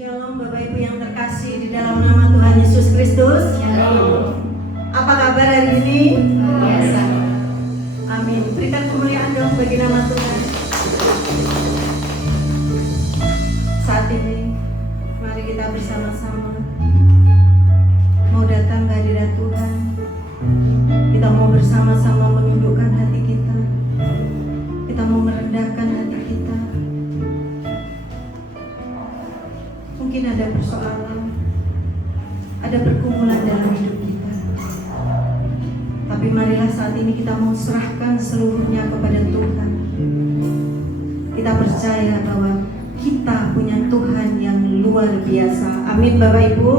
Shalom Bapak Ibu yang terkasih di dalam nama Tuhan Yesus Kristus. Shalom. Apa kabar hari ini? Biasa. Amin. Berikan kemuliaan dong bagi nama Tuhan. Saat ini mari kita bersama-sama mau datang ke hadirat Tuhan. Kita mau bersama-sama menundukkan hati kita. Kita mau merendahkan hati kita. Mungkin ada persoalan, ada pergumulan dalam hidup kita. Tapi marilah saat ini kita mau serahkan seluruhnya kepada Tuhan. Kita percaya bahwa kita punya Tuhan yang luar biasa. Amin Bapak Ibu.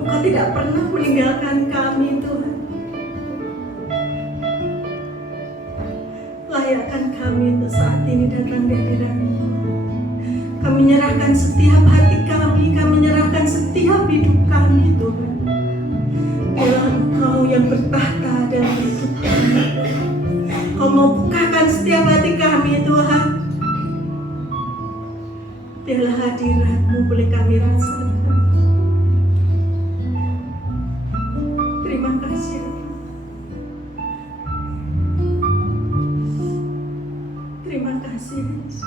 Engkau tidak pernah meninggalkan kami Tuhan. Layakkan kami untuk saat ini datang di hadirat-Mu. Kami menyerahkan setiap hati kami menyerahkan setiap hidup kami Tuhan. Biarlah Engkau yang bertahta dan hidup kami. Kau mau bukakan setiap hati kami Tuhan. Biarlah hadirat-Mu boleh kami rasakan. Terima kasih. Terima kasih Yesus.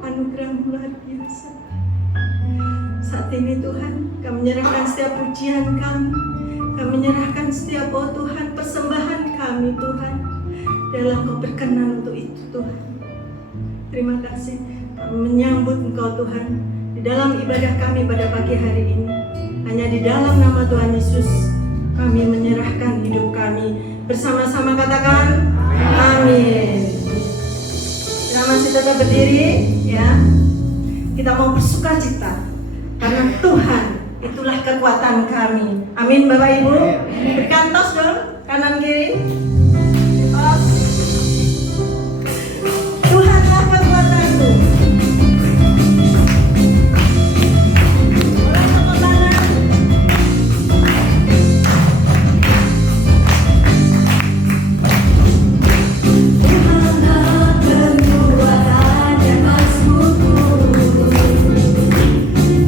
Anugerah-Mu luar biasa. Saat ini Tuhan, kami menyerahkan setiap pujian kami menyerahkan setiap Tuhan persembahan kami Tuhan. Biarlah Engkau berkenan untuk itu Tuhan. Terima kasih. Kami menyambut Engkau Tuhan di dalam ibadah kami pada pagi hari ini. Hanya di dalam nama Tuhan Yesus kami menyerahkan hidup kami. Bersama-sama katakan amin. Kita masih tetap berdiri ya. Kita mau bersuka cita karena Tuhan itulah kekuatan kami. Amin Bapak Ibu. Berikan tos dong kanan kiri. Tos. Tuhanlah kekuatanku. Orang tepuk tangan. Tuhanlah kekuatan dan masmurku,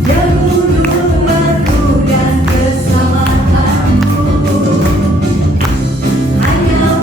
yang gunung batu dan keselamatanku. Hanya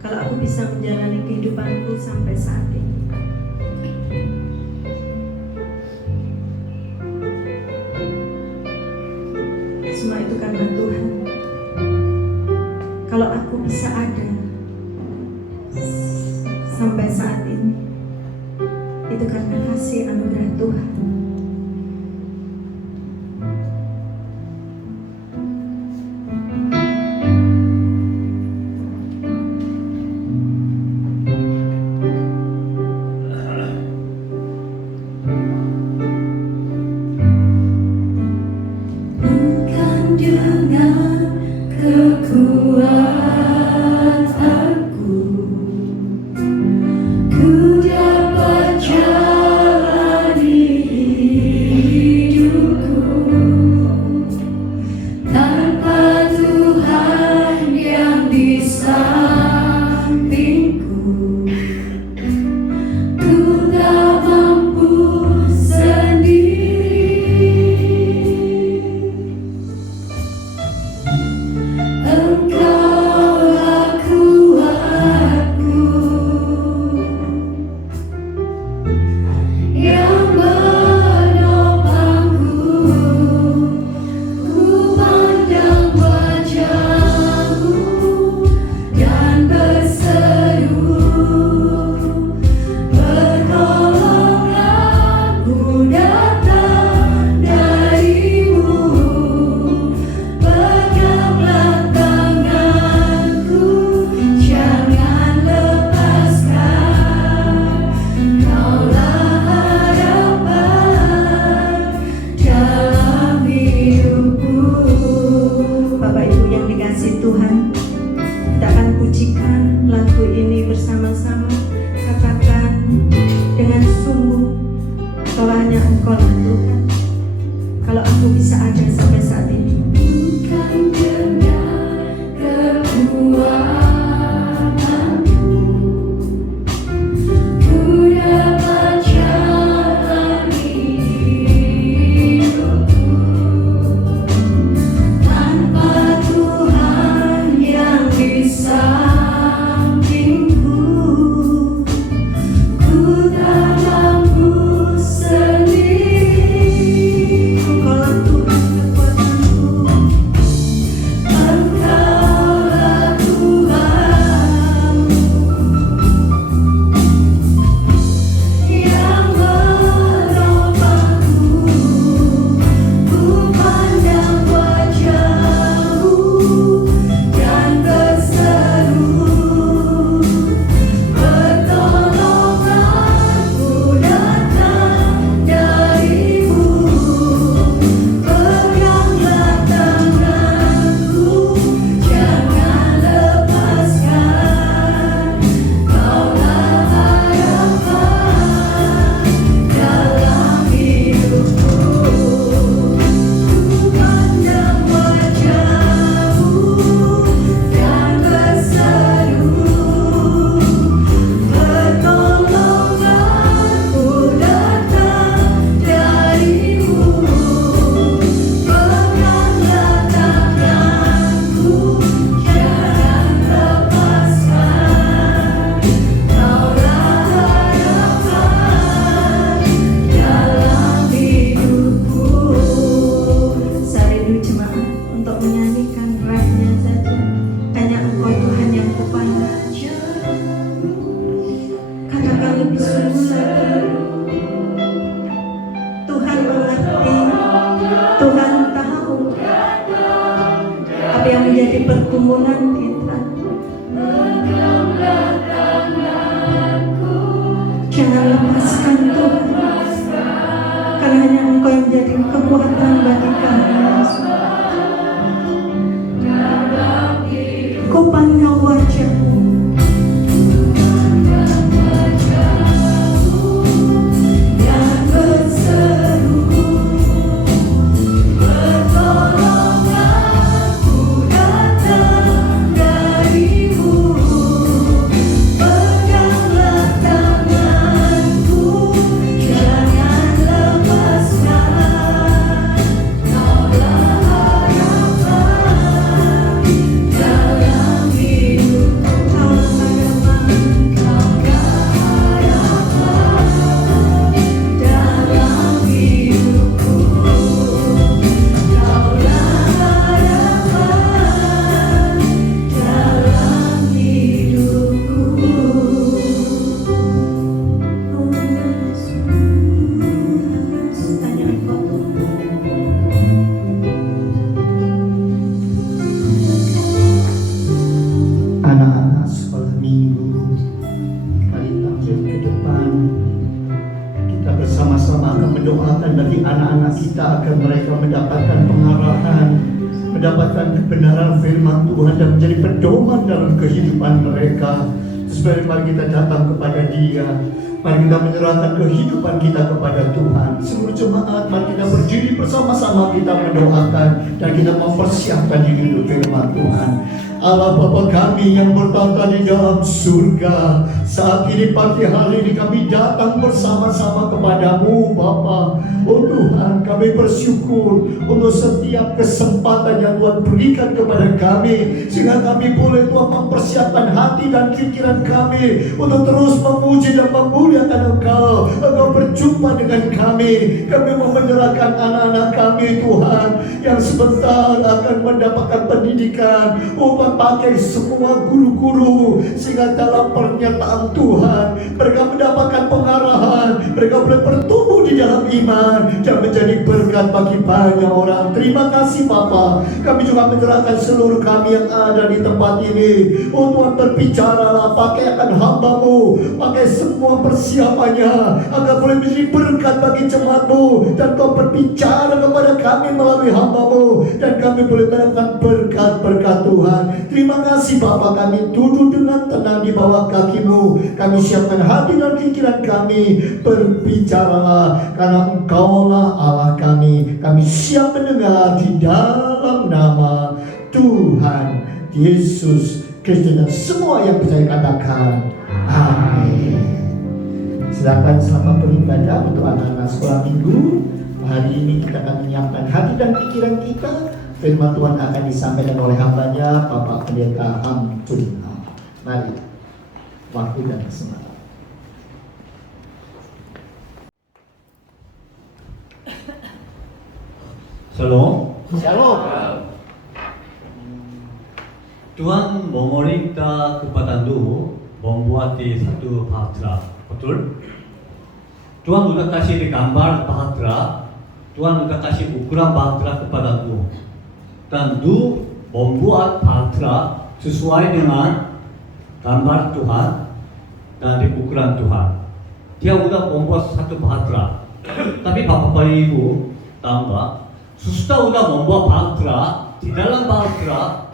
kalau aku bisa menjalani kehidupanku sampai saat ini. Semua itu karena Tuhan. Kalau aku bisa ada sampai saat ini, itu karena kasih anugerah Tuhan. Bukan dengan kekuatanku, ku dapat jalani hidupku tanpa Tuhan yang di sampingku. Ku tak mampu sendiri. Engkaulah kuatku yang menopangku. Ku pandang wajah-Mu dan berseru, pertolonganku datang dari-Mu. Peganglah tanganku, jangan lepaskan. Kaulah harapan dalam hidupku. Bapak Ibu yang dikasihi Tuhan, kita akan pujikan lagu ini bersama-sama. Katakan dengan sungguh, kalau hanya Engkau lah Tuhan. Kalau aku bisa ada sampai saat ini, Bukan dengan kekuatanku, ku dapat jalani hidupku tanpa Tuhan yang di sampingku. Ku tak mampu sendiri. Engkaulah Tuhan kekuatanku. Engkaulah Tuhanku yang menopangku. Ku pandang wajah-Mu dan berseru, pertolonganku datang dari-Mu. Peganglah tanganku, jangan lepaskan. Kaulah harapan dalam hidupku. Ku pandang wajah-Mu dan berseru, pertolonganku datang dari-Mu. Peganglah tanganku, jangan lepaskan. Kaulah harapan dalam hidupku. Saya rindu jemaat untuk menyanyikan refnya saja. Hanya Engkau Tuhan yang kupandang. Katakan lebih sungguh lagi. Tuhan mengerti, Tuhan tahu apa yang menjadi pergumulan kita. Jangan lepaskan Tuhan, karena hanya Engkau yang menjadi kekuatan bagi kami, Yesus. Ku pandang wajah-Mu Dan berseru, pertolonganku datang dari-Mu. Peganglah tanganku, jangan lepaskan. anak-anak sekolah minggu. Mari tampil ke depan. Kita bersama-sama akan mendoakan bagi anak-anak kita agar mereka mendapatkan pengarahan, mendapatkan kebenaran firman Tuhan dan menjadi pedoman dalam kehidupan mereka. Supaya mari kita datang kepada Dia. Mari kita menyerahkan kehidupan kita kepada Tuhan. Seluruh jemaat, mari kita berdiri bersama-sama, kita mendoakan dan kita mempersiapkan diri untuk firman Tuhan. Allah Bapa kami yang bertata di dalam surga, saat ini pagi hari ini kami datang bersama-sama kepadamu Bapa. Oh Tuhan, kami bersyukur untuk setiap kesempatan yang Tuhan berikan kepada kami, sehingga kami boleh Tuhan mempersiapkan hati dan pikiran kami untuk terus memuji dan memuliakan Engkau. Engkau berjumpa dengan kami. Kami mau menyerahkan anak-anak kami Tuhan, yang sebentar akan mendapatkan pendidikan. Pakai semua guru-guru, sehingga dalam pernyataan Tuhan mereka mendapatkan pengarahan, mereka boleh bertumbuh di dalam iman dan menjadi berkat bagi banyak orang. Terima kasih Bapa. Kami juga menyerahkan seluruh kami yang ada di tempat ini. Oh Tuhan, berbicaralah, pakai akan hamba-Mu, pakai semua persiapannya agar boleh menjadi berkat bagi jemaat-Mu, dan Kau berbicara kepada kami melalui hamba-Mu, dan kami boleh mendapatkan berkat-berkat Tuhan. Terima kasih Bapa, kami duduk dengan tenang di bawah kaki-Mu. Kami siapkan hati dan pikiran kami. Berbicaralah, karena Engkaulah Allah kami. Kami siap mendengar di dalam nama Tuhan Yesus Kristus, dan semua yang percaya katakan amin. Silakan selamat beribadah untuk anak-anak sekolah minggu. Hari ini kita akan menyiapkan hati dan pikiran kita. Firman Tuhan akan disampaikan oleh hambanya Bapak Pendeta Hamdun. Mari, waktu dan kesempatan. Shalom. Shalom. Tuhan memerintah kepada Nuh membuat satu bahtera, betul? Tuhan sudah kasih gambar bahtera, Tuhan sudah kasih ukuran bahtera kepada Nuh. Dan Nuh membuat bahtera sesuai dengan gambar Tuhan dari ukuran Tuhan. Dia sudah membuat satu bahtera. Tapi Bapak Ibu tahu nggak? Sesudah sudah membuat bahtera, di dalam bahtera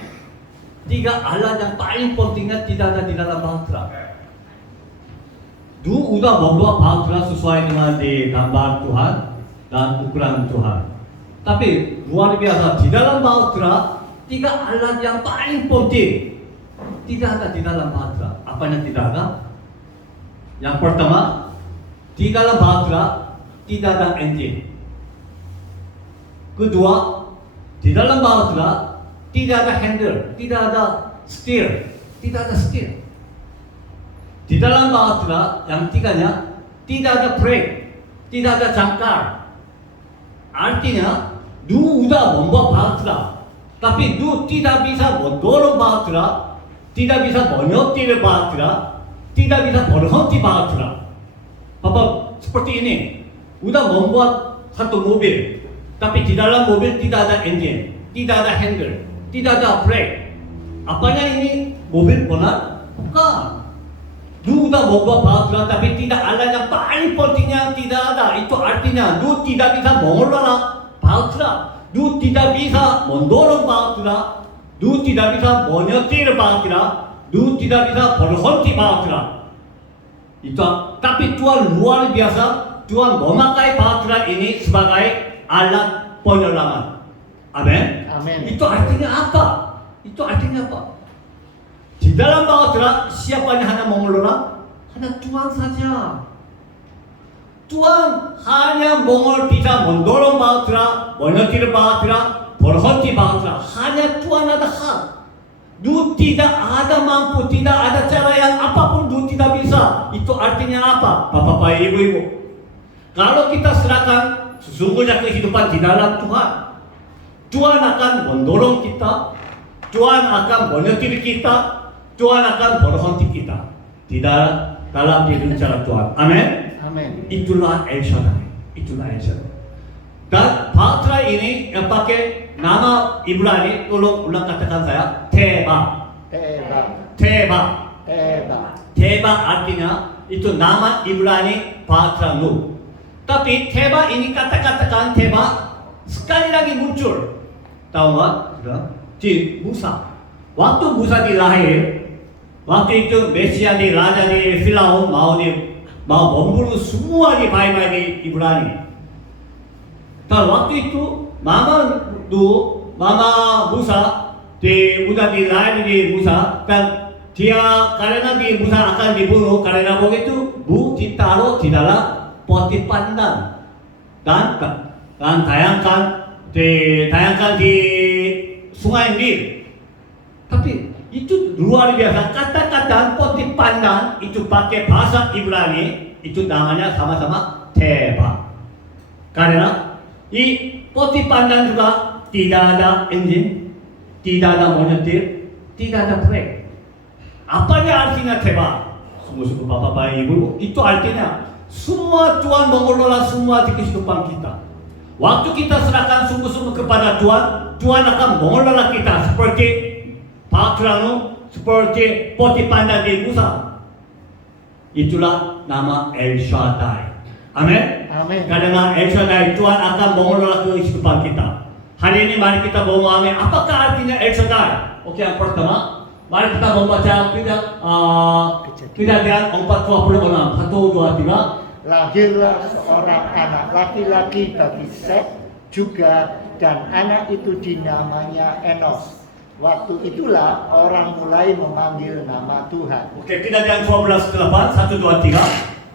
tiga alat yang paling pentingnya tidak ada di dalam bahtera. Nuh sudah membuat bahtera sesuai dengan di gambar Tuhan dan ukuran Tuhan. Tapi luar biasa, di dalam bahtera tiga alat yang paling penting tidak ada di dalam bahtera. Apa yang tidak ada? Yang pertama, di dalam bahtera tidak ada engine. Kedua, di dalam bahtera tidak ada handle, tidak ada steer, tidak ada steer. Di dalam bahtera yang tiganya tidak ada brake, tidak ada jangkar. Artinya Nuh sudah membuat bahtera, tapi Nuh tidak bisa mendorong bahtera, tidak bisa menyetir bahtera, tidak bisa berhenti bahtera. Bapak seperti ini, sudah membuat satu mobil, tapi di dalam mobil tidak ada engine, tidak ada handle, tidak ada brake. Apanya ini? Mobil benar? Bukan. Nuh sudah membuat bahtera, tapi tidak ada yang paling pentingnya tidak ada. Itu artinya Nuh tidak bisa mengelola bahtera, Nuh tidak bisa mendorong bahtera, Nuh tidak bisa menyetir bahtera, Nuh tidak bisa berhenti bahtera. Itu, tapi Tuhan luar biasa. Tuhan memakai bahtera ini sebagai alat penerangan. Amin. Amin. Itu artinya apa? Itu artinya apa? Di dalam bahtera siapa yang hanya mengelola? Hanya Tuhan saja. Tuhan hanya bisa mendorong bahtera, menyetir bahtera, berhenti bahtera. Hanya Tuhan ada hal. Nuh tidak ada mampu, tidak ada cara yang apapun Nuh tidak bisa. Itu artinya apa? Bapak, Ibu-Ibu, kalau kita serahkan sesungguhnya kehidupan di dalam Tuhan, Tuhan akan mendorong kita, Tuhan akan menyetir kita, Tuhan akan berhenti kita. Tidak dalam rencana Tuhan. Amin. Amin. Itulah El Shaddai. Itulah El Shaddai. Dan bahtera ini yang pakai nama Ibrani, tolong ulang katakan saya, Teba. Teba. Teba. Teba. Teba artinya itu nama Ibrani Batra Nu. Tapi Teba ini kata-katakan Teba sekali lagi muncul. Tahu nggak? Di Musa. Waktu Musa dilahir, waktu itu Mesia di Raja di Firaun mau membunuh semua di bayi-bayi di Ibrani. Dan waktu itu Mama Musa udah dilahir di Musa dan dia karena di Musa akan dibunuh karena begitu ditaruh di dalam poti pandan dan tayangkan di Sungai Nil. Tapi itu luar biasa, kata-kata poti pandan itu pakai bahasa Ibrani itu namanya sama-sama Teba. Karena di poti pandan juga tidak ada engine, tidak ada montir, tidak ada brake. Apa dia artinya Teba? Sungguh-sungguh Bapak Ibu, itu artinya semua Tuhan mengelola semua di kehidupan kita. Waktu kita serahkan sungguh-sungguh kepada Tuhan, Tuhan akan mengelola kita seperti Patrano, seperti poti pandan di Musa. Itulah nama El Shaddai. Amin. Amin. Karena El Shaddai, Tuhan akan mengelola kehidupan kita. Hari ini mari kita memahami apakah artinya El Shaddai. Oke, yang pertama, mari kita membaca Kejadian 4:26. 1, 2, 3. Lahirlah seorang anak laki-laki bagi Set juga, dan anak itu dinamanya Enos. Waktu itulah orang mulai memanggil nama Tuhan. Oke, Kejadian 12:8. 1, 2, 3.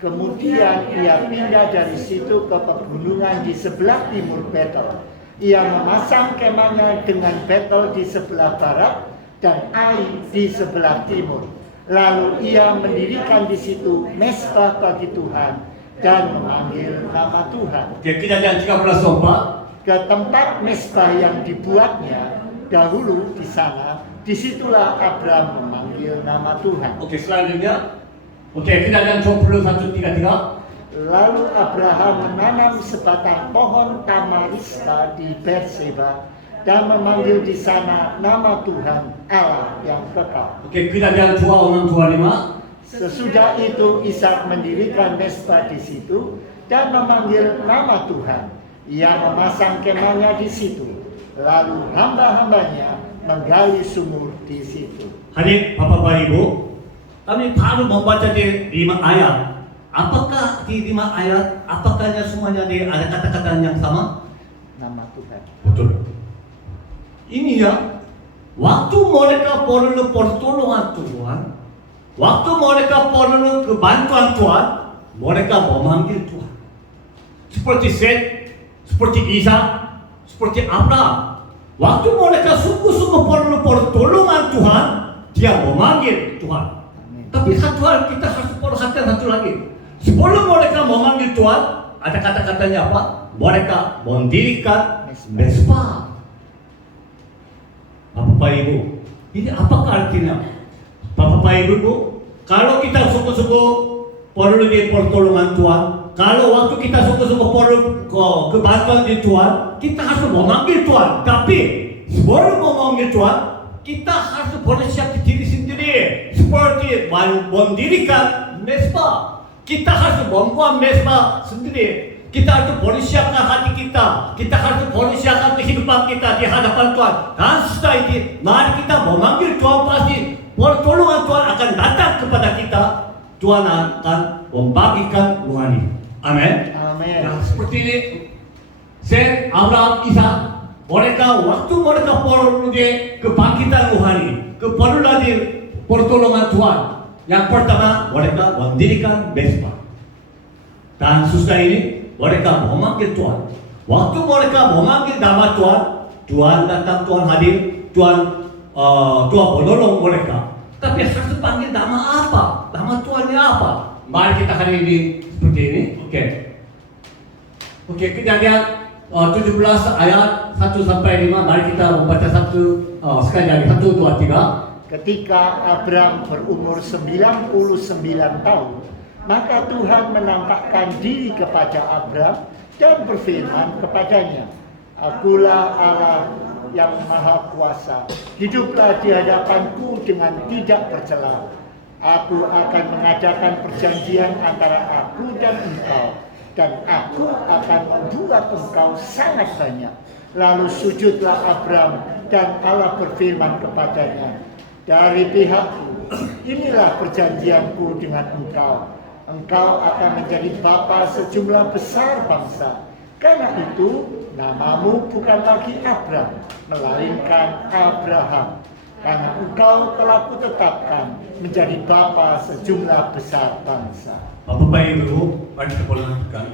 Kemudian ia pindah dari situ ke pegunungan di sebelah timur Betel. Ia memasang kemahnya dengan Betel di sebelah barat dan Ai di sebelah timur. Lalu ia mendirikan di situ mezbah bagi Tuhan dan memanggil nama Tuhan. Oke, Kejadian 13:4. Ke tempat mezbah yang dibuatnya dahulu di sana, disitulah Abraham memanggil nama Tuhan. Oke, selanjutnya. Oke, Kejadian 21:33. Lalu Abraham menanam sebatang pohon tamariska di Berseba dan memanggil di sana nama Tuhan Allah yang kekal. Oke, Kejadian 26:25. Sesudah itu Ishak mendirikan mezbah di situ dan memanggil nama Tuhan. Ia memasang kemahnya di situ. Lalu hamba-hambanya menggali sumur di situ. Hari Bapak Ibu, kami baru membaca di 5 ayat. Apakah di 5 ayat, apakahnya semuanya ada kata-kata yang sama? Nama Tuhan. Betul. Ini ya, waktu mereka perlu pertolongan Tuhan, waktu mereka perlu kebantuan Tuhan, mereka memanggil Tuhan. Seperti Set, seperti Ishak, seperti Abraham. Waktu mereka sungguh-sungguh perlu pertolongan Tuhan, dia memanggil Tuhan. Tapi satu hal kita harus perhatikan satu lagi. Sebelum mereka memanggil Tuhan, ada kata-katanya apa? Mereka mendirikan mezbah. Bapak Ibu, ini apakah artinya? Bapak Ibu, kalau kita sungguh-sungguh perlu di pertolongan Tuhan, kalau waktu kita sungguh-sungguh perlu kebantuan di Tuhan, kita harus memanggil Tuhan. Tapi sebelum memanggil Tuhan, kita harus bersiap diri sendiri, seperti mendirikan mezbah. Kita harus membuat mezbah sendiri. Kita harus persiapkan hati kita. Kita harus persiapkan kehidupan kita di hadapan Tuhan. Dan setelah itu, mari kita memanggil Tuhan, pasti pertolongan Tuhan akan datang kepada kita. Tuhan akan membagikan rohani. Amin. Amin. Nah, seperti ini, Set, Abraham, Ishak, mereka waktu mereka perlu di kebangkitan rohani, perlu di pertolongan Tuhan. Yang pertama, mereka mendirikan mezbah. Dan sesudah ini, mereka memanggil Tuhan. Waktu mereka memanggil nama Tuhan, Tuhan datang, Tuhan hadir, Tuhan menolong mereka. Tapi harus panggil nama apa? Nama Tuhannya apa? Mari kita hari ini seperti ini. Oke, Kejadian 17 ayat 1-5. Mari kita membaca sekali lagi. 1, 2, 3. Ketika Abraham berumur 99 tahun, maka Tuhan menampakkan diri kepada Abraham dan berfirman kepadanya, Akulah Allah yang maha kuasa, hiduplah di hadapanku dengan tidak bercela. Aku akan mengadakan perjanjian antara aku dan engkau, dan aku akan membuat engkau sangat banyak. Lalu sujudlah Abram, dan Allah berfirman kepadanya, dari pihakku, inilah perjanjianku dengan engkau. Engkau akan menjadi bapa sejumlah besar bangsa. Karena itu, namamu bukan lagi Abram, melainkan Abraham. Karena engkau telah kutetapkan menjadi bapa sejumlah besar bangsa. Bapak Ibu, mari kita perhatikan.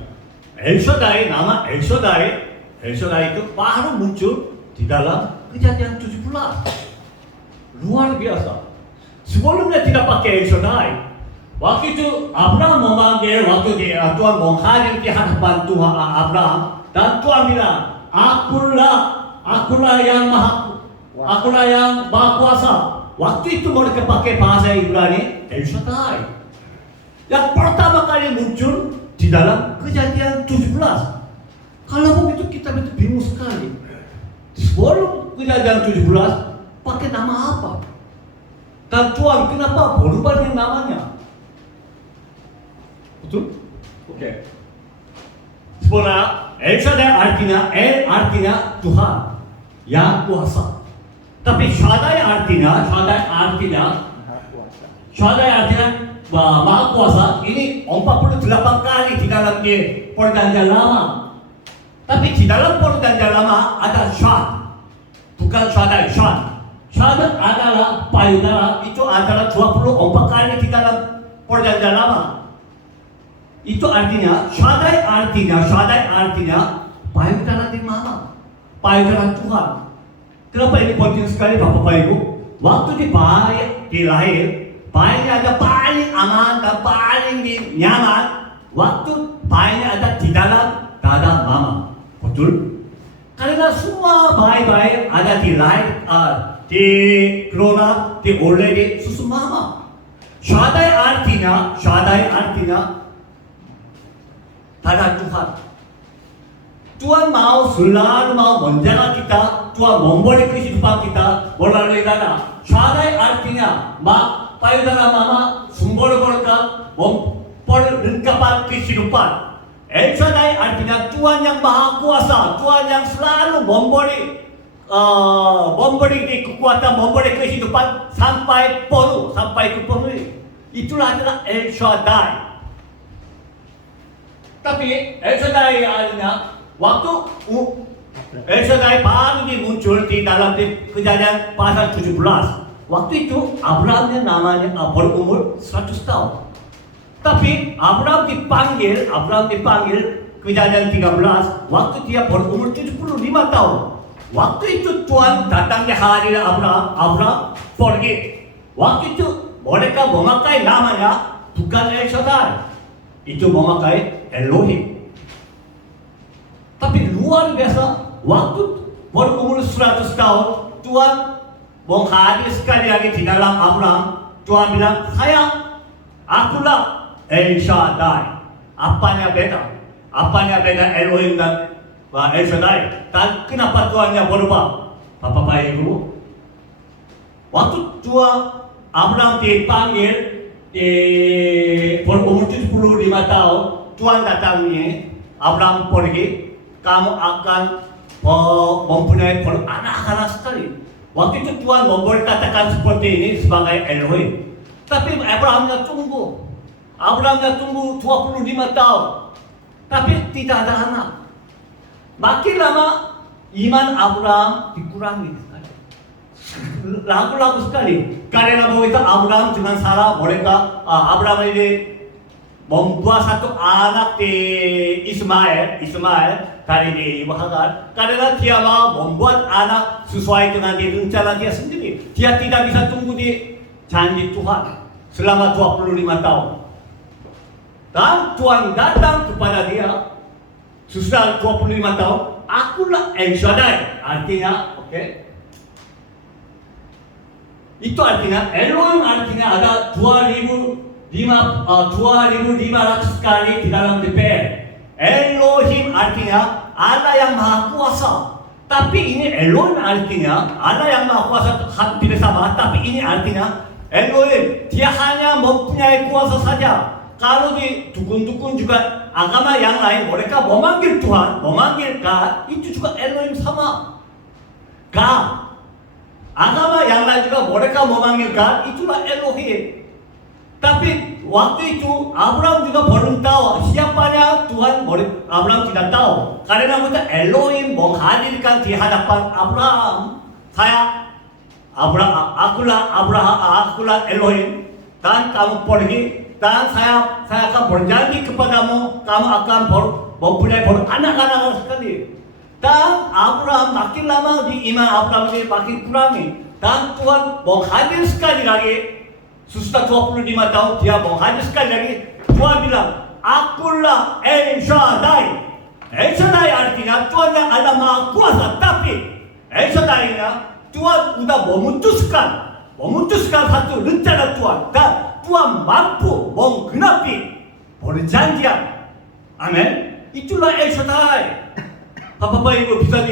El Shaddai, nama El Shaddai itu baru muncul di dalam Kejadian 17. Luar biasa. Sebelumnya tidak pakai El Shaddai. Waktu itu Abraham memanggil, waktu Tuhan menghadir di hadapan Tuhan Abraham, dan Tuhan bilang, akulah yang akulah yang maha kuasa. Waktu itu mereka pakai bahasa Ibrani El Shaddai. Yang pertama kali muncul di dalam Kejadian 17. Kalau begitu kita itu bingung sekali. Sebelum Kejadian 17 pakai nama apa? Dan Tuhan kenapa berubah dengan namanya? Betul? Oke. Sebenarnya El Shaddai artinya Tuhan yang kuasa. Tapi Shaddai artinya maha kuasa. Ini 48 kali di dalam perjanjian lama. Tapi di dalam perjanjian lama ada Shad, bukan Shaddai, Shad. Shad adalah payudara, itu adalah 24 kali di dalam perjanjian lama. Itu artinya Shaddai artinya payudara di mana? Payudara Tuhan. Kenapa ini penting sekali Bapak Ibu? Waktu dilahir, bayinya ada paling aman dan paling nyaman. Waktu bayinya ada di dalam dada mama. Betul? Karena semua bayi-bayi ada di lahir, oleh di susu mama. Shaddai artinya dada Tuhan. Tuhan selalu mau menjaga kita, Tuhan memberi kehidupan kita melalui dada. Shaddai artinya payudara mama sumber berkat, perlengkapan kehidupan. El Shaddai artinya Tuhan yang maha kuasa, Tuhan yang selalu memberi kekuatan, memberi kehidupan sampai kepenuh. Itulah adalah El Shaddai. Tapi El Shaddai artinya waktu El Shaddai baru muncul di dalam Kejadian pasal 17. Waktu itu Abrahamnya namanya berumur 100 tahun. Tapi Abraham dipanggil Kejadian 13 waktu dia berumur 75 tahun. Waktu itu Tuhan datang di hadirat Abraham pergi. Waktu itu mereka memakai namanya bukan El Shaddai, itu memakai Elohim. Tapi luar biasa, waktu berumur 100 tahun Tuhan menghadir sekali lagi di dalam Abraham. Tuhan bilang, akulah El Shaddai. Apanya beda Elohim dan El Shaddai? Dan kenapa Tuhannya berubah? Bapak Ibu, waktu Abraham dipanggil berumur 75 tahun, Tuhan datangi Abraham pergi, kamu akan mempunyai anak-anak sekali. Waktu itu Tuhan memberkatakan seperti ini sebagai Elohim. Tapi Abrahamnya tunggu 25 tahun, tapi tidak ada anak. Makin lama iman Abraham dikurangi sekali. Lagu-lagu sekali. Karena begitu Abraham dengan Sarah, Abraham ini membuat satu anak di Ismail dari ibu Hagar. Karena dia mau membuat anak sesuai dengan rencana dia sendiri. Dia tidak bisa tunggu di janji Tuhan selama 25 tahun. Dan Tuhan datang kepada dia sesudah 25 tahun. Akulah El Shaddai. Artinya, itu artinya Elohim artinya ada 2.500 kali di dalam DPR. Elohim artinya Allah yang maha kuasa. Tapi ini Elohim artinya Allah yang Maha Kuasa tidak sama. Tapi ini artinya Elohim dia hanya mempunyai kuasa saja. Kalau di dukun-dukun juga agama yang lain mereka memanggil Tuhan, memanggil God, itu juga Elohim sama. God. Agama yang lain juga mereka memanggil God, itulah Elohim. Tapi waktu itu Abraham juga belum tahu siapanya Tuhan. Abraham tidak tahu. Karena kita Elohim menghadirkan di hadapan Abraham. Akulah Elohim dan kamu pergi dan saya akan berjanji kepadamu kamu akan mempunyai anak-anak sekali. Dan Abraham makin lama di iman Abraham ini makin kurangi. Dan Tuhan menghadir sekali lagi. Sudah 25 tahun dia menghadir sekali lagi. Tuhan bilang, akulah El Shaddai. El Shaddai artinya Tuhan yang ada Maha Kuasa. Tapi El Shaddai-nya Tuhan sudah memutuskan satu rencana Tuhan. Dan Tuhan mampu menggenapi perjanjian. Amin. Itulah El Shaddai. Bapak Ibu bisa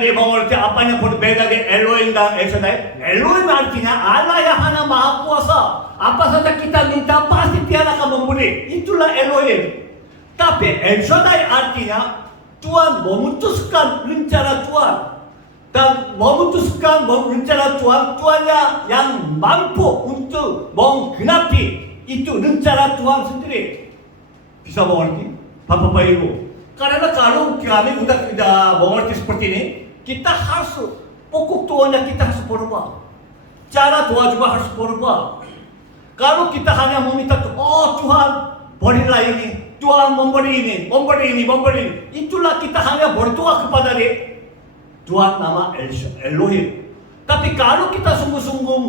dia mengerti apanya berbeda di Elohim dan El Shaddai. Elohim artinya Allah yang hanya Maha Kuasa. Apa saja kita minta pasti Dia akan memberi. Itulah Elohim. Tapi El Shaddai artinya Tuhan memutuskan rencana Tuhan. Dan memutuskan rencana Tuhan yang mampu untuk menggenapi itu rencana Tuhan sendiri. Bisa mengerti? Bapak Ibu. Karena kalau kami sudah tidak mengerti seperti ini, kita harus pokok doanya kita harus berubah. Cara doa juga harus berubah. Kalau kita hanya meminta, oh Tuhan berilah ini, Tuhan memberi ini, itulah kita hanya berdoa kepada Dia. Tuhan nama Elohim. Tapi kalau kita sungguh-sungguh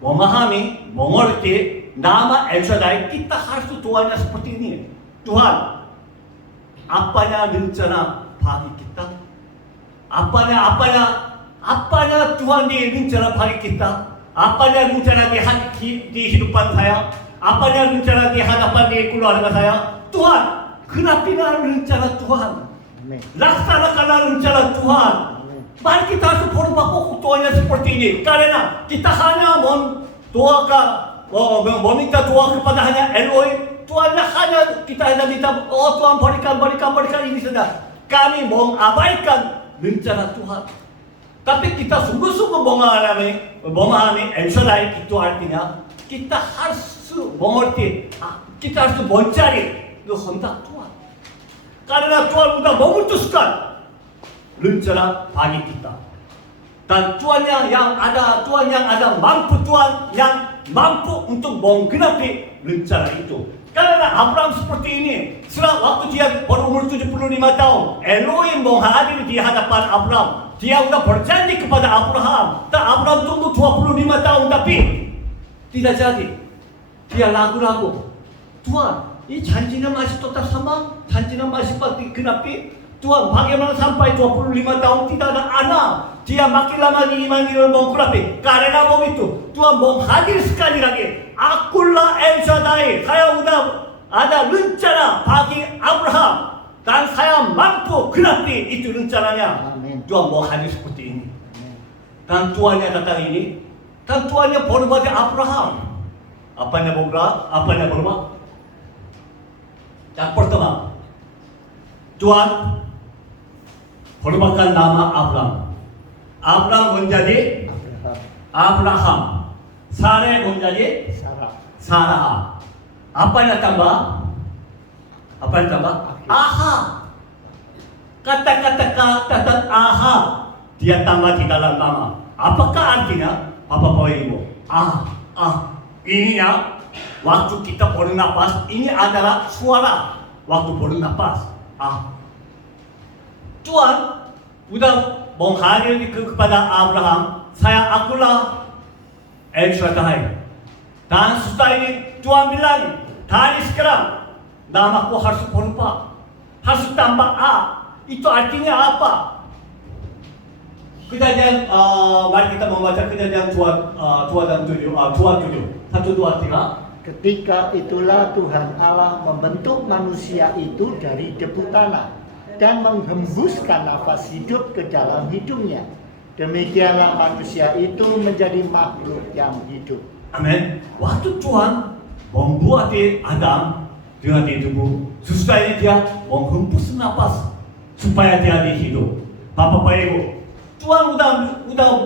memahami, mengerti nama El Shaddai, kita harus doanya seperti ini. Tuhan, apanya rencana bagi kita? Apanya Tuhan di rencana bagi kita? Apanya rencana di hidupan saya? Apanya rencana di hadapan di keluarga saya? Tuhan, genapilah rencana Tuhan. Laksanakanlah rencana Tuhan. Mari kita harus berubah pokok doanya seperti ini. Karena kita hanya meminta doa kepada hanya Elohim. Tuhan hanya kita hanya minta, oh Tuhan berikan ini saja. Kami mengabaikan rencana Tuhan. Tapi kita sungguh-sungguh memahami El Shaddai itu artinya kita harus mengerti, kita harus mencari kehendak Tuhan. Karena Tuhan sudah memutuskan rencana bagi kita. Dan Tuhan yang ada mampu, Tuhan yang mampu untuk menggenapi rencana itu. Karena Abraham seperti ini, setelah waktu dia berumur 75 tahun, Elohim menghadir di hadapan Abraham. Dia sudah berjanji kepada Abraham. Dan Abraham tunggu 25 tahun, tapi tidak jadi. Dia ragu-ragu. Tuhan, ini janjinya masih tetap sama? Janjinya masih genapi? Tuhan, bagaimana sampai 25 tahun tidak ada anak? Dia makin lama diiman menggenapi. Karena begitu, Tuhan menghadir sekali lagi. Akulah El Shaddai. Saya sudah ada rencana bagi Abraham. Dan saya mampu genapi itu rencananya. Amin. Tuhan menghadir seperti ini. Dan Tuhannya datang ini. Dan Tuhannya berubah di Abraham. Apanya berubah? Yang pertama, Tuhan berubahkan nama Abraham. Abraham menjadi Abraham. Sarah menjadi Sarah. Apa yang tambah? Aha. Kata-kata aha dia tambah di dalam nama. Apakah artinya? Bapak Ibu. Ini ya waktu kita bernapas, ini adalah suara waktu bernapas. Tuhan sudah menghadir kepada Abraham. Akulah El Shaddai. Dan setelah ini Tuhan bilang, dari sekarang namaku harus berubah, harus tambah A. Itu artinya apa? Kejadian, mari kita membaca Kejadian 2 dan 7. 1, 2, 3. Ketika itulah Tuhan Allah membentuk manusia itu dari debu tanah dan menghembuskan nafas hidup ke dalam hidungnya. Demikianlah manusia itu menjadi makhluk yang hidup. Amin. Waktu Tuhan membuat Adam dengan tubuh, sesudah dia menghembus nafas supaya dia hidup. Bapak Ibu, Tuhan udah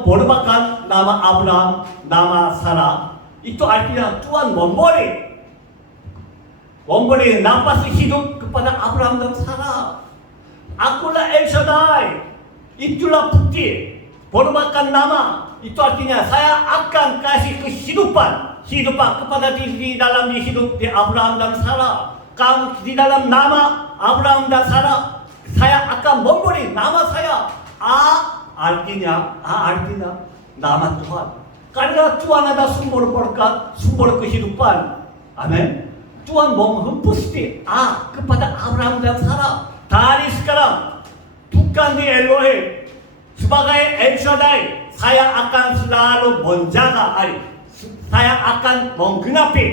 berubahkan nama Abraham, nama Sarah. Itu artinya Tuhan memberi nafas hidup kepada Abraham dan Sarah. Akulah El Shaddai. Itulah bukti. Berubahkan nama. Itu artinya saya akan kasih kehidupan kepada di dalam hidup di Abraham dan Sarah. Kamu di dalam nama Abraham dan Sarah, saya akan memberi nama saya. Artinya nama Tuhan. Karena Tuhan ada sumber berkat, sumber kehidupan. Amin. Tuhan menghembus kepada Abraham dan Sarah. Dari sekarang, bukan di Elohim, sebagai El Shaddai, saya akan selalu menjaga saya akan menggenapi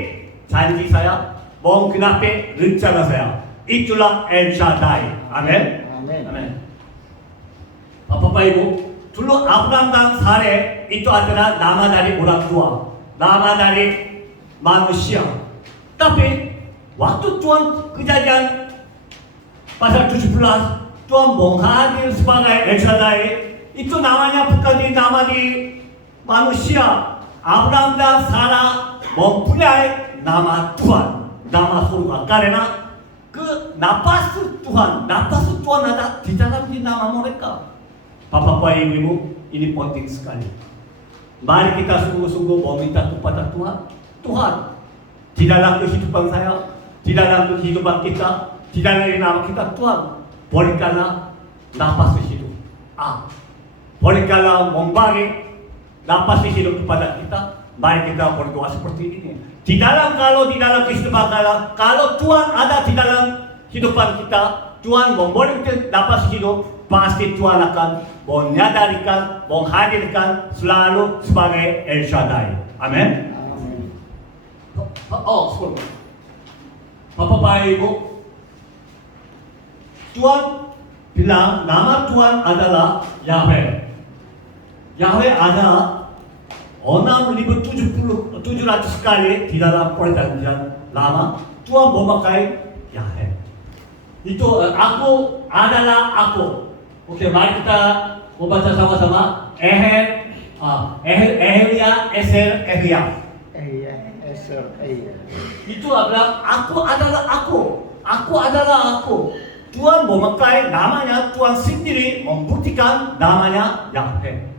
janji saya, menggenapi rencana saya. Itulah El Shaddai. Amin. Amin. Bapak Ibu, dulu Abraham dan Sarah itu adalah nama dari orang tua, nama dari manusia. Tapi waktu Tuhan kejadian pasal 17, Tuhan menghadir sebagai El Shaddai. Itu namanya bukan nama di manusia. Abraham dan Sarah mempunyai nama Tuhan, nama surga. Karena nafas Tuhan ada di dalam nama mereka. Bapak Ibu, ini penting sekali. Mari kita sungguh-sungguh meminta kepada Tuhan. Tuhan, di dalam kehidupan saya, di dalam kehidupan kita, di dalam nama kita, Tuhan, berikanlah nafas hidup. Berikanlah membagi nafas hidup kepada kita. Mari kita berdoa seperti ini. Kalau di dalam kehidupan kita, kalau Tuhan ada di dalam kehidupan kita, Tuhan memberi nafas hidup, pasti Tuhan akan menyadarikan, menghadirkan selalu sebagai El Shaddai. Amin. Sebentar. Bapak Ibu, Tuhan bilang nama Tuhan adalah Yahweh. Yahweh ada 6.700 kali di dalam perjanjian lama. Tuhan memakai Yahweh. Itu aku adalah aku. Oke, mari kita membaca sama-sama. Ehelia, Eser, Ehia. Itu adalah aku adalah aku. Aku adalah aku. Tuhan memakai namanya, Tuhan sendiri membuktikan namanya Yahweh.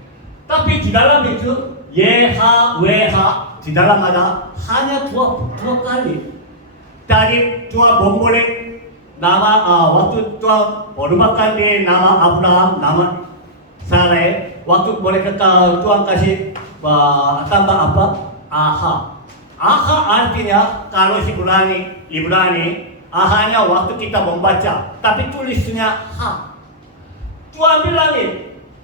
Tapi di dalam itu Yehweh, di dalam ada hanya dua kali. Dari Tuhan memulai nama waktu Tuhan merupakan di nama Abraham, nama Sarah. Waktu mereka Tuhan kasih tambah apa? Aha artinya kalau Ibrani, ahanya waktu kita membaca, tapi tulisnya ha. Tuhan bilang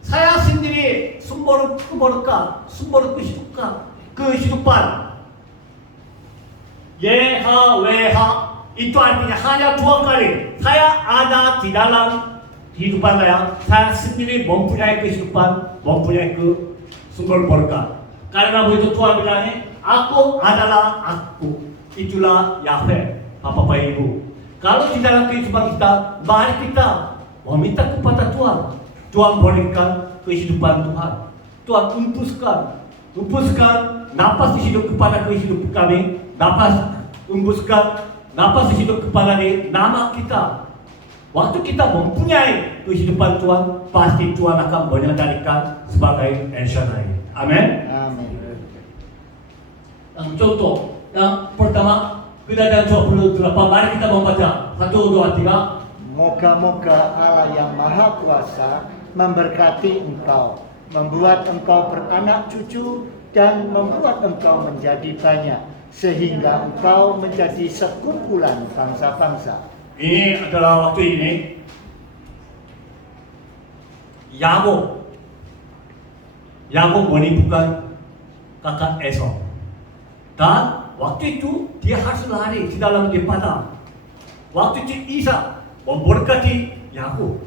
saya sendiri sumber keberkah, sumber kehidupan. Yehweh itu artinya hanya dua kali. Saya ada di dalam kehidupan saya sendiri mempunyai kehidupan, mempunyai sumber berkah. Karena begitu Tuhan bilang aku adalah aku. Itulah Yahweh, Bapak Ibu. Kalau di dalam kehidupan kita, mari kita meminta kepada Tuhan. Tuhan berikan kehidupan Tuhan. Tuhan hembuskan nafas hidup kepada kehidupan kami. Hembuskan nafas hidup kepada nama kita. Waktu kita mempunyai kehidupan Tuhan, pasti Tuhan akan menyadarikan sebagai El Shaddai. Amin. Contoh yang pertama, Kejadian 28. Mari kita membaca 1, 2, 3. Moga-moga Allah yang Maha Kuasa memberkati engkau, membuat engkau beranak cucu, dan membuat engkau menjadi banyak, sehingga engkau menjadi sekumpulan bangsa-bangsa. Ini adalah waktu ini Yakub menipukan kakak Esau. Dan waktu itu dia harus lari di dalam padang. Waktu itu Ishak memberkati Yakub.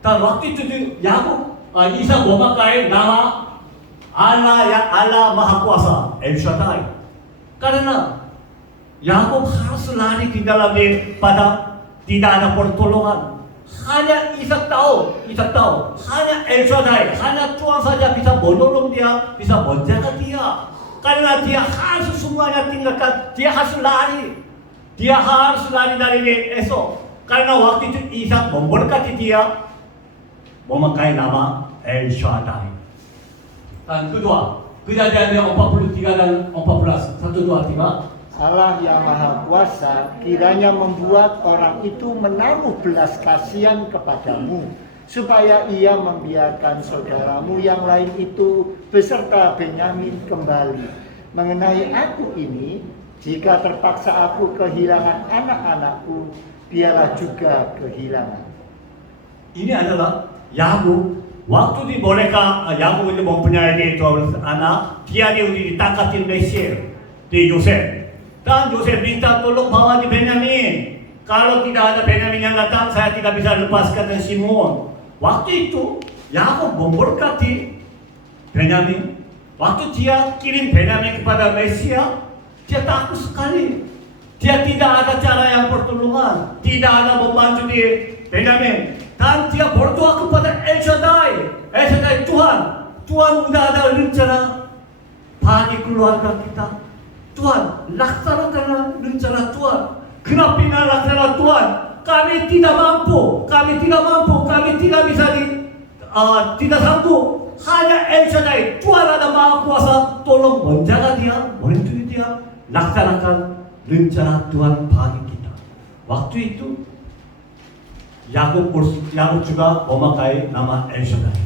Dan waktu itu Yakub, Ishak memakai nama Allah Maha Kuasa, El Shaddai. Karena Yakub harus lari di dalam padang, tidak ada pertolongan. Hanya Ishak tahu, hanya El Shaddai, hanya Tuhan saja bisa menolong dia, bisa menjaga dia. Karena dia harus semuanya tinggalkan, dia harus lari. Dia harus lari dari esok. Karena waktu itu Ishak memberkati dia, memakai nama El Shaddai. Dan kedua, Kejadian 43 dan 14, 1, 2, 3. Allah yang Maha Kuasa kiranya membuat orang itu menaruh belas kasihan kepadamu, supaya ia membiarkan saudaramu yang lain itu beserta Benyamin kembali. Mengenai aku ini, jika terpaksa aku kehilangan anak-anakku, biarlah juga kehilangan. Ini adalah Yakub. Waktu di mereka Yakub itu mempunyai 12 anak, dia ditangkap di Mesir, di Yosef. Dan Yosef minta tolong bawa di Benyamin. Kalau tidak ada Benyamin yang datang, saya tidak bisa lepaskan dari Simon. Waktu itu Yakub memberkati Benyamin. Waktu dia kirim Benyamin kepada Mesia, dia takut sekali. Dia tidak ada cara yang pertolongan, tidak ada membantu di Benyamin. Dan dia berdoa kepada El Shaddai. El Shaddai, Tuhan sudah ada rencana bagi keluarga kita. Tuhan, laksanakan rencana Tuhan. Kenapa laksana Tuhan? Kami tidak mampu, kami tidak bisa tidak sanggup. Hanya El Shaddai, Tuhan ada Maha Kuasa, tolong menjaga dia, melindungi dia, laksanakan rencana Tuhan bagi kita. Waktu itu Yakub juga memakai nama El Shaddai.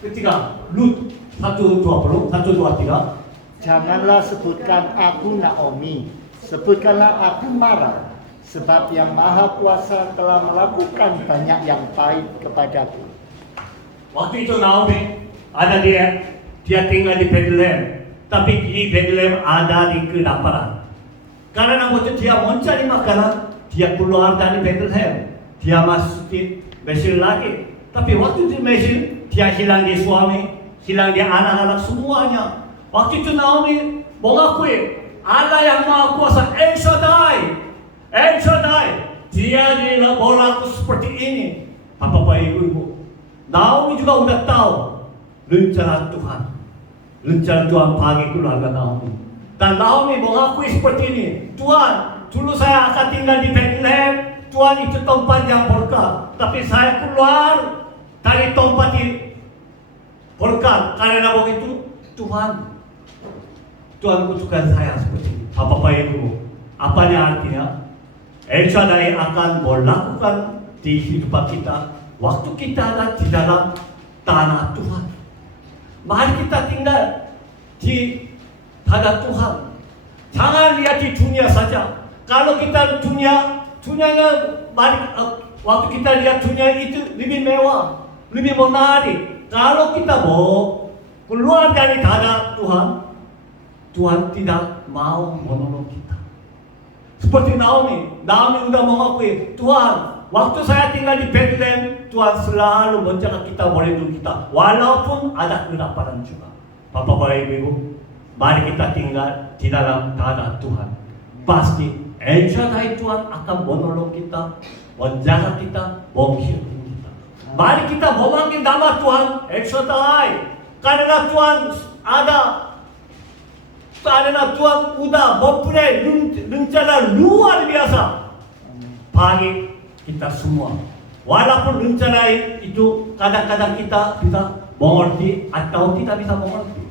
Ketiga, Lut 1:20, 1:23. Janganlah sebutkan aku Naomi, sebutkanlah aku Mara, sebab yang Maha Kuasa telah melakukan banyak yang baik kepadaku. Waktu itu Naomi ada dia tinggal di Bethlehem, tapi di Bethlehem ada di kelaparan. Karena waktu dia mencari makanan, dia keluar dari Bethlehem, dia masuk di Mesir lagi. Tapi waktu di Mesir, dia hilang di suami, hilang di anak-anak semuanya. Waktu itu Naomi mengakui Allah yang Maha Kuasa, El Shaddai, dia berlaku seperti ini. Bapak Ibu, Naomi juga sudah tahu rencana Tuhan bagi keluarga Naomi. Dan Naomi mengakui seperti ini, Tuhan, dulu saya akan tinggal di Bethlehem, Tuhan itu tempat yang berkah. Tapi saya keluar dari tempat ini berkah karena begitu Tuhan kutukan saya seperti ini. Bapak Ibu, apanya artinya? El Shaddai akan melakukan di hidup kita waktu kita ada di dalam tanah Tuhan. Mari kita tinggal di tanah Tuhan. Jangan lihat di dunia saja. Kalau kita dunianya waktu kita lihat dunia itu lebih mewah, lebih menarik. Kalau kita mau keluar dari tanah Tuhan tidak mau menolong kita. Seperti Naomi sudah mengakui, Tuhan, waktu saya tinggal di Bethlehem, Tuhan selalu menjaga kita, melindungi kita, walaupun ada kelaparan juga. Bapak Ibu, mari kita tinggal di dalam tanah Tuhan. Pasti El Shaddai Tuhan akan menolong kita, menjaga kita, menghidupkan kita. Mari kita memanggil nama Tuhan El Shaddai, karena Tuhan ada. Karena Tuhan sudah mempunyai rencana luar biasa bagi kita semua. Walaupun rencana itu kadang-kadang kita bisa mengerti atau tidak bisa mengerti.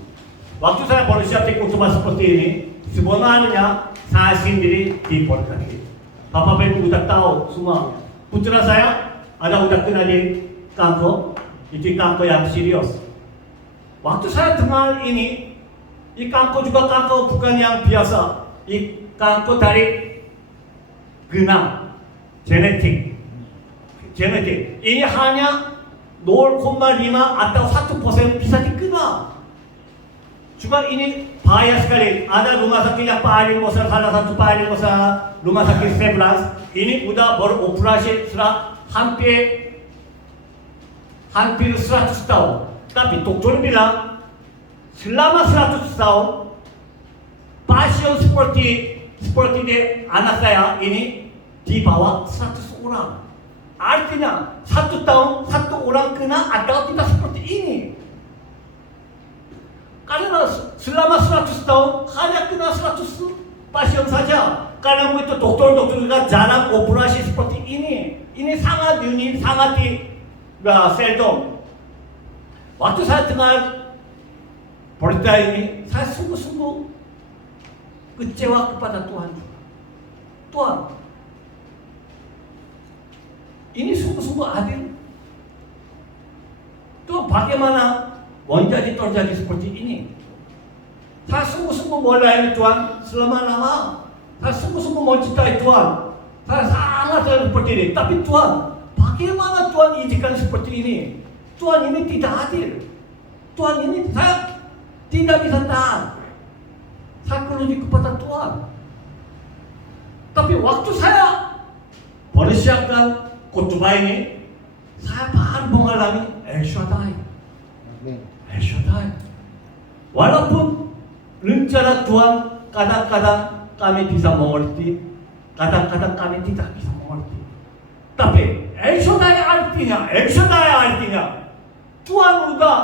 Waktu saya bersiap di khotbah seperti ini, sebenarnya saya sendiri diberkati. Bapak Ibu sudah tahu semua. Putra saya ada sudah kena di kanker, itu kanker yang serius. Waktu saya dengar ini, kanker juga kanker bukan yang biasa. Kanker dari genam, genetik. Ini hanya 0,5 atau 1% bisa dikena. Cuma ini bahaya sekali. Ada rumah sakit yang paling besar, salah satu paling besar, rumah sakit Sebelas. Ini udah beroperasi setelah hampir 100 tahun. Tapi dokter bilang selama 100 tahun pasien seperti di anak saya ini di bawah 100 orang. Artinya 1 tahun 1 orang kena atau tidak seperti ini. Karena selama 100 tahun hanya kena 100 pasien saja. Karena begitu dokter-dokter juga jarang operasi seperti ini. Ini sangat unik, sangat seldom. Waktu saya dengar berita ini, saya sungguh-sungguh kecewa kepada Tuhan. Tuhan, ini sungguh-sungguh adil. Tuhan, bagaimana menjadi terjadi seperti ini? Saya sungguh-sungguh melayani Tuhan selama-lama. Saya sungguh-sungguh mencintai Tuhan. Saya sangat seperti ini. Tapi Tuhan, bagaimana Tuhan izinkan seperti ini? Tuhan ini tidak adil. Tuhan ini saya tidak bisa tahan. Saya kerugi kepada Tuhan. Tapi waktu saya persiapkan khotbah ini, saya baru mengalami El Shaddai. El Shaddai. Walaupun rencana Tuhan kadang-kadang kami bisa mengerti, kadang-kadang kami tidak bisa mengerti. Tapi El Shaddai artinya Tuhan sudah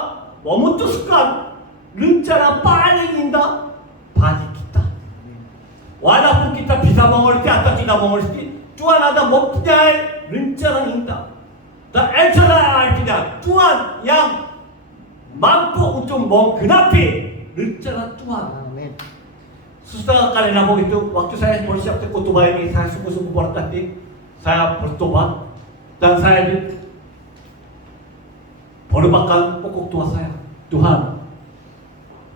memutuskan rencana paling indah bagi kita. Walaupun kita bisa mengerti atau tidak mengerti, Tuhan ada mempunyai rencana indah. Dan El Shaddai artinya Tuhan yang mampu untuk menggenapi rencana Tuhan. Amin. Setelah karena begitu, waktu saya bersiap khotbah ini, saya sungguh-sungguh berhati, saya bertobat dan saya berubahkan pokok doa saya. Tuhan,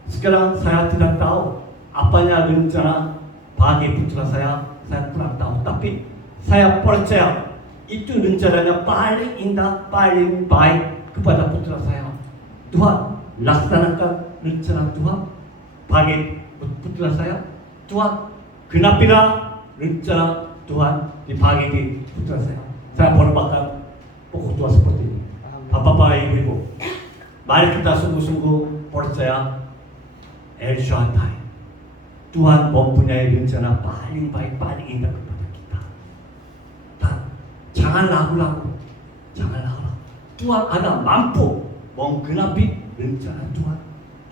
sekarang saya tidak tahu apanya rencana bagi putra saya kurang tahu. Tapi saya percaya itu rencananya paling indah, paling baik kepada putra saya. Tuhan, laksanakan rencana Tuhan bagi putra saya. Tuhan, genapilah rencana Tuhan dibagi putra saya. Saya berubahkan pokok doa seperti ini. Bapak-bapak, ibu-ibu, mari kita sungguh-sungguh percaya El Shaddai. Tuhan mempunyai rencana paling baik, paling indah kepada kita. Dan jangan ragu-ragu. Tuhan ada mampu menggenapi rencana Tuhan.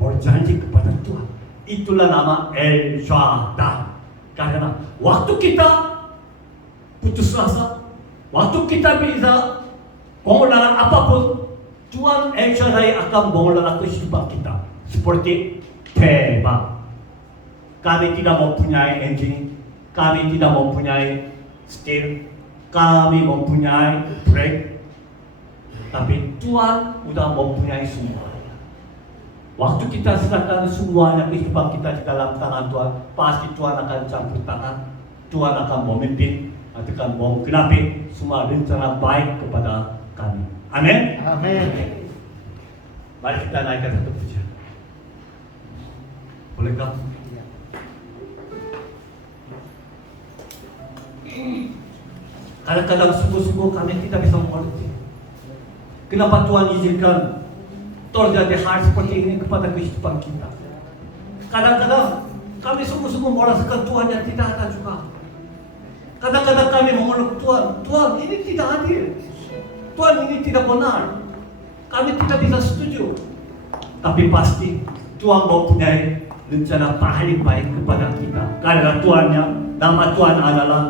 Berjanji kepada Tuhan. Itulah nama El Shaddai. Karena waktu kita putus asa, waktu kita bisa mengelola apapun, Tuhan El Shaddai akan mengelola kehidupan kita. Seperti tebak. Kami tidak mempunyai engine, kami tidak mempunyai steel, kami mempunyai brake. Tapi Tuhan sudah mempunyai semua. Waktu kita serahkan semuanya kehidupan kita di dalam tangan Tuhan, pasti Tuhan akan campur tangan. Tuhan akan memimpin, akan menggenapi semua rencana baik kepada kami. Amin. Amin. Mari kita naikkan satu pujian. Bolehkah? Kadang-kadang sungguh-sungguh kami tidak bisa mengerti. Kenapa Tuhan izinkan terjadi hal seperti ini kepada kehidupan kita? Kadang-kadang kami sungguh-sungguh merasakan Tuhan yang tidak ada juga. Kadang-kadang kami mengeluh Tuhan, Tuhan ini tidak adil. Tuhan ini tidak benar. Kami tidak bisa setuju. Tapi pasti Tuhan mempunyai rencana paling baik kepada kita. Karena Tuhannya, nama Tuhan adalah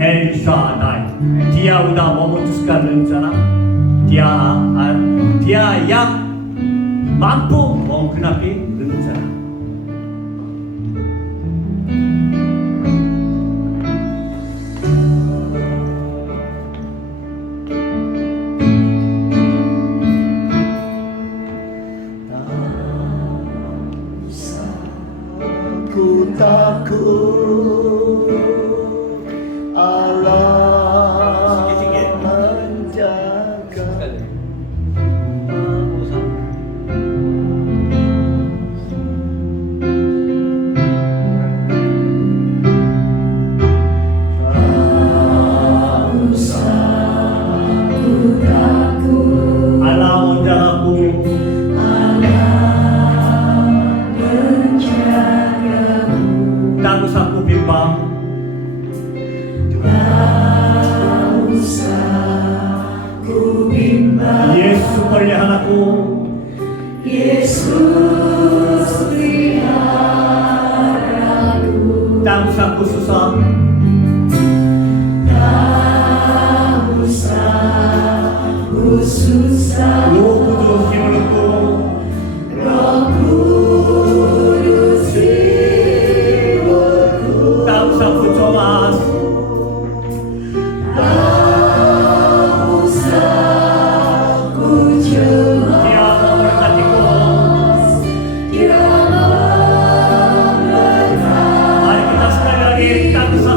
El Shaddai. Dia sudah memutuskan rencana. Dia yang mampu menggenapi rencana. Ku takut Allah Sikit-sikit. menjaga. Tak usah ku bimbang. Yesus peliharaku. Yesus peliharaku, Tak usah ku susah. tak usah ku susah. Roh Kudus hidupku. Roh Kudus hidupku, Tak usah ku cemas. tak usah ku cemas. Dia memberkatiku. Dia memberkati. Mari kita sekali lagi tak usah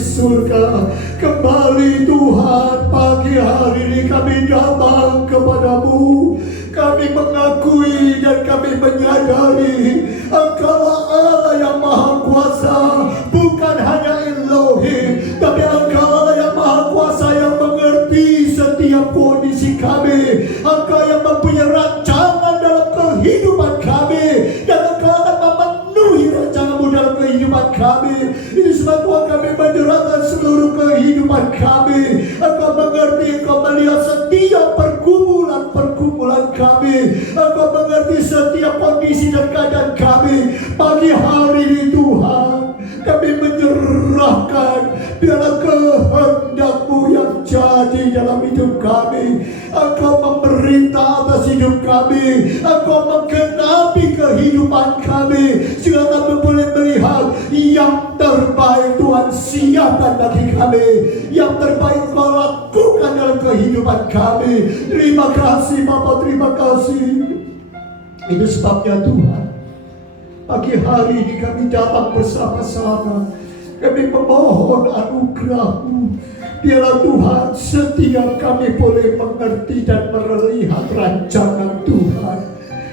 surga. Kembali Tuhan, pagi hari ini kami datang kepadamu. Kami mengakui dan kami menyadari Engkaulah Allah yang Maha Kuasa, bukan hanya Elohim, tapi Engkau Allah yang Maha Kuasa yang mengerti setiap kondisi kami. Engkau yang mempunyai rancangan dalam kehidupan kami, dan Engkau akan memenuhi rancangan-Mu dalam kehidupan kami. Ini sebab Tuhan kami menyerahkan seluruh kehidupan kami. Engkau mengerti, Engkau melihat setiap pergumulan kami. Engkau mengerti setiap kondisi dan keadaan kami. Pagi hari ini Tuhan, kami menyerahkan biarlah kehendak-Mu yang jadi dalam hidup kami. Engkau memerintah atas hidup kami. Engkau menggenapi kehidupan kami, sehingga kami boleh melihat yang terbaik Tuhan siapkan bagi kami. Yang terbaik Kau lakukan dalam kehidupan kami. Terima kasih Bapa, terima kasih. Itu sebabnya Tuhan, pagi hari ini kami datang bersama-sama. Kami memohon anugerah-Mu. Biarlah Tuhan setiap kami boleh mengerti dan melihat rancangan Tuhan.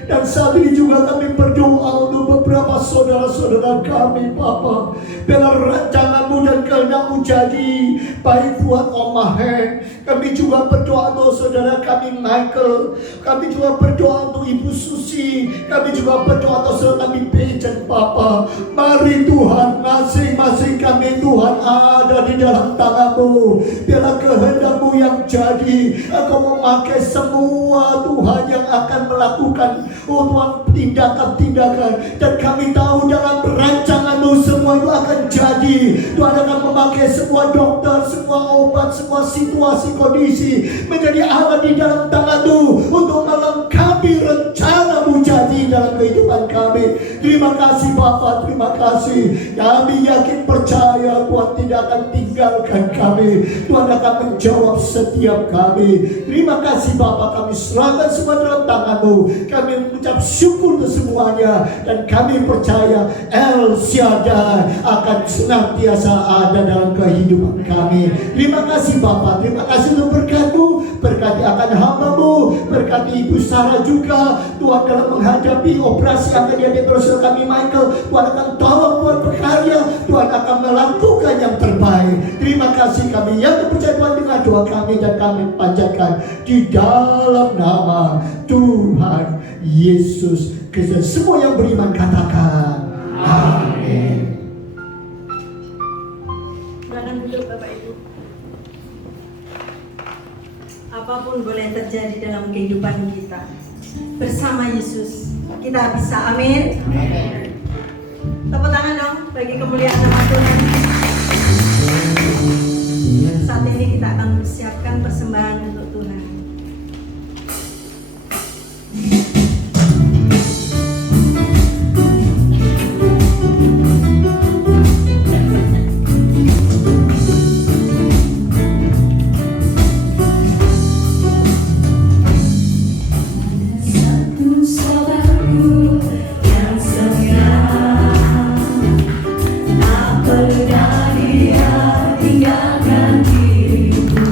Dan saat ini juga kami berdoa untuk beberapa saudara-saudara kami, Bapa. Biarlah rancangan-Mu dan kehendak-Mu jadi baik buat Om Mahen. Kami juga berdoa untuk saudara kami Michael. Kami juga berdoa untuk Ibu Susi. Kami juga berdoa untuk saudara kami Bejen, Bapa. Mari Tuhan, masing-masing kami Tuhan ada di dalam tangan-Mu. Biarlah kehendak-Mu yang jadi. Engkau memakai semua Tuhan yang akan melakukan Tuhan tindakan-tindakan. Dan kami tahu dalam rancangan-Mu semua itu akan jadi. Tuhan akan memakai semua dokter, semua obat, semua situasi kondisi menjadi Allah di dalam tangan-Mu untuk melengkapi rencana-Mu jadi dalam kehidupan kami. Terima kasih Bapa, terima kasih. Kami yakin percaya Tuhan tidak akan tinggalkan kami. Tuhan akan menjawab setiap kami. Terima kasih Bapa, kami serahkan semua dalam tangan-Mu. Kami mengucap syukur untuk semuanya, dan kami percaya El Shaddai akan senantiasa ada dalam kehidupan kami. Terima kasih Bapa, terima kasih untuk berkat-Mu. Berkati akan hamba-Mu, berkati Ibu Sarah juga Tuhan dalam menghadapi operasi yang akan dihadapi oleh kami Michael. Tuhan akan tolong, Tuhan berkarya, Tuhan akan melakukan yang terbaik. Terima kasih, kami yang percaya Tuhan dengan doa kami, dan kami panjatkan di dalam nama Tuhan Yesus Kristus. Semua yang beriman katakan amin. Silakan duduk Bapak Ibu. Apapun boleh terjadi dalam kehidupan kita, bersama Yesus kita bisa. Amin. Tepuk tangan dong bagi kemuliaan nama Tuhan. Saat ini kita akan mempersiapkan persembahan untuk Tuhan. Tinggalkan diriku.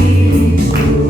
diriku.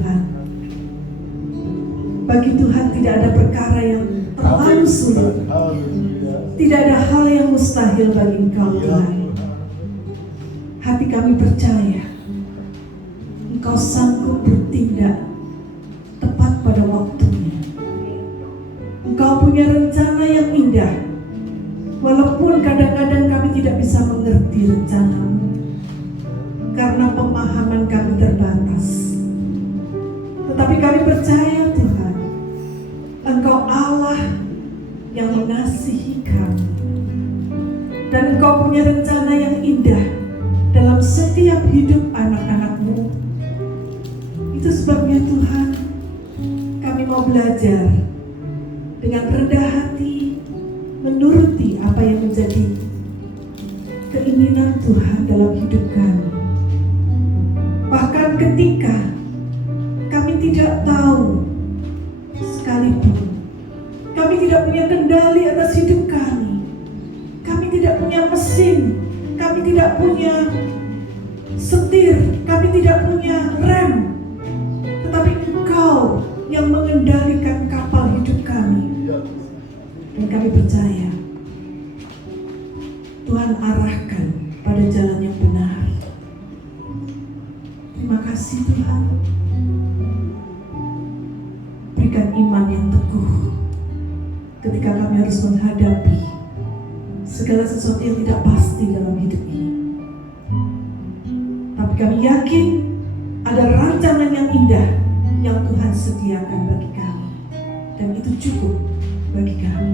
Tuhan. Bagi Tuhan tidak ada perkara yang terlalu sulit. Tidak ada hal yang mustahil bagi Engkau, Tuhan. Hati kami percaya Engkau sanggup bertindak tepat pada waktunya. Engkau punya rencana yang indah, walaupun kadang-kadang kami tidak bisa mengerti rencana-Mu karena pemahaman kami terbatas. Tetapi kami percaya Tuhan, Engkau Allah yang mengasihi kami, dan Engkau punya rencana yang indah dalam setiap hidup anak-anak-Mu. Itu sebabnya Tuhan, kami mau belajar dengan rendah hati menuruti apa yang menjadi keinginan Tuhan dalam hidup kami. Bahkan ketika kami tidak tahu, sekalipun kami tidak punya kendali atas hidup kami, kami tidak punya mesin, kami tidak punya setir, kami tidak punya rem, tetapi Engkau yang mengendalikan kapal hidup kami. Dan kami percaya Tuhan arahkan pada jalan yang benar. Terima kasih Tuhan. Berikan iman yang teguh ketika kami harus menghadapi segala sesuatu yang tidak pasti dalam hidup ini. Tapi kami yakin ada rancangan yang indah yang Tuhan sediakan bagi kami, dan itu cukup bagi kami.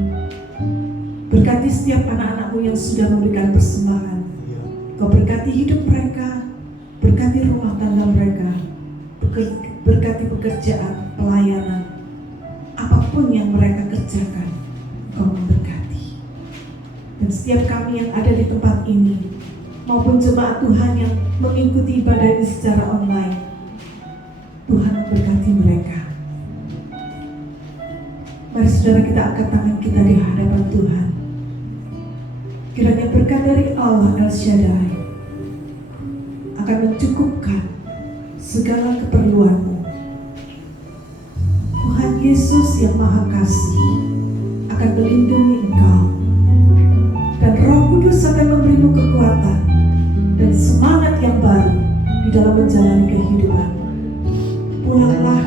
Berkati setiap anak-anak-Mu yang sudah memberikan persembahan. Kau berkati hidup mereka, berkati rumah tangga mereka, berkati pekerjaan, pelayanan, apapun yang mereka kerjakan, Kau memberkati. Dan setiap kami yang ada di tempat ini, maupun jemaat Tuhan yang mengikuti ibadah ini secara online, Tuhan memberkati mereka. Mari saudara, kita angkat tangan kita di hadapan Tuhan. Kiranya berkat dari Allah El Shaddai akan mencukupkan segala keperluanmu. Tuhan Yesus yang Maha Kasih akan melindungi engkau, dan Roh Kudus akan memberimu kekuatan dan semangat yang baru di dalam menjalani kehidupan. Pulanglah